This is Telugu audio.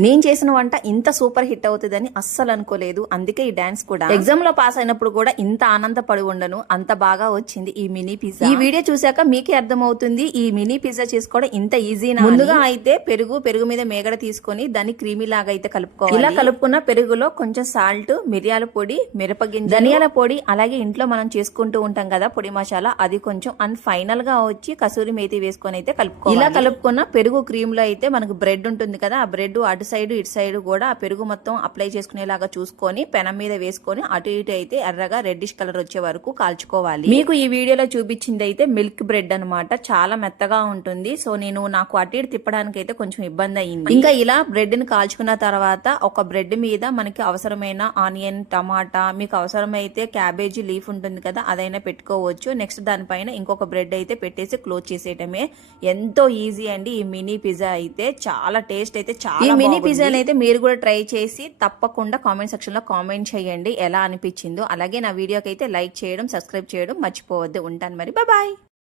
నేను చేసిన వంట ఇంత సూపర్ హిట్ అవుతుందని అస్సలు అనుకోలేదు. అందుకే ఈ డాన్స్ కూడా ఎగ్జామ్లో పాస్ అయినప్పుడు కూడా ఇంత ఆనందపడి ఉండను. అంత బాగా వచ్చింది ఈ మినీ పిజ్జా. ఈ వీడియో చూసాక మీకే అర్థమవుతుంది. ఈ మినీ పిజ్జా చేసుకోవడం ఇంత ఈజీ ముందుగా అయితే పెరుగు పెరుగు మీద మేగడ తీసుకొని దాన్ని క్రీమీ లాగా అయితే కలుపుకోవాలి. ఇలా కలుపుకున్న పెరుగులో కొంచెం సాల్ట్ మిరియాల పొడి మిరపగింజ ధనియాల పొడి అలాగే ఇంట్లో మనం చేసుకుంటూ ఉంటాం కదా పొడి మసాలా అది కొంచెం అండ్ ఫైనల్గా వచ్చి కసూరి మేతి వేసుకొని అయితే కలుపుకోవాలి. ఇలా కలుపుకున్న పెరుగు క్రీమ్లో అయితే మనకు బ్రెడ్ ఉంటుంది కదా ఆ బ్రెడ్ అటు సైడ్ ఇటు సైడ్ కూడా ఆ పెరుగు మొత్తం అప్లై చేసుకునేలాగా చూసుకొని పెనం మీద వేసుకొని అటు ఇటు అయితే ఎర్రగా రెడ్డిష్ కలర్ వచ్చే వరకు కాల్చుకోవాలి. మీకు ఈ వీడియోలో చూపించింది అయితే మిల్క్ బ్రెడ్ అన్నమాట. చాలా మెత్తగా ఉంటుంది. సో నేను నాకు అటు ఇటు తిప్పడానికి అయితే కొంచెం ఇబ్బంది అయింది. ఇంకా ఇలా బ్రెడ్ని కాల్చుకున్న తర్వాత ఒక బ్రెడ్ మీద మనకి అవసరమైన ఆనియన్ టమాటా మీకు అవసరమైతే క్యాబేజీ లీఫ్ ఉంటుంది కదా అదైనా పెట్టుకోవచ్చు. నెక్స్ట్ దానిపైన ఇంకొక బ్రెడ్ అయితే పెట్టేసి క్లోజ్ చేసేయటమే. ఎంతో ఈజీ అండి ఈ మినీ పిజ్జా అయితే. చాలా టేస్ట్ అయితే చాలా మినీ పిజ్జాని అయితే మీరు కూడా ట్రై చేసి తప్పకుండా కామెంట్ సెక్షన్లో కామెంట్ చేయండి. ఎలా అనిపించిందో. అలాగే నా వీడియోకి అయితే లైక్ చేయడం సబ్స్క్రైబ్ చేయడం మర్చిపోవద్దు. ఉంటాను మరి. బాయ్